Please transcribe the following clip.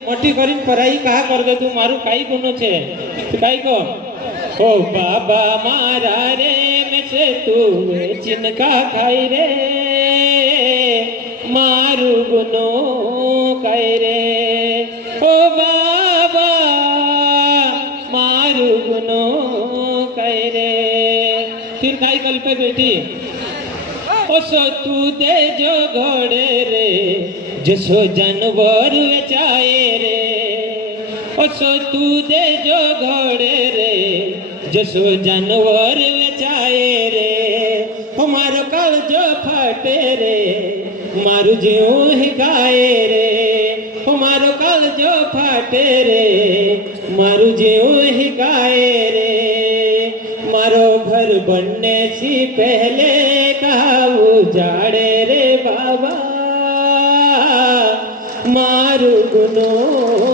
मोटी करीन पराई कहा कर दे तू मारू काई गुनो छे काई को ओ बाबा मारा रे में से तू चिनका खाई रे मारू गुनो काई रे ओ बाबा मारू गुनो काई रे फिर काई कल पे बेटी ओसो तू दे जो घोड़े रे जसो जानवर चाहे रे ओसो तू दे जो घोड़े रे जसो जानवर चाहे रे हमारो काल जो फाटे रे मारू जीव ही गाए रे हमारो काल जो फाटे रे मारू जीव ही गाए रे मारो घर बनने से पहले कहा उजाड़े रे बाबा मारू गुनो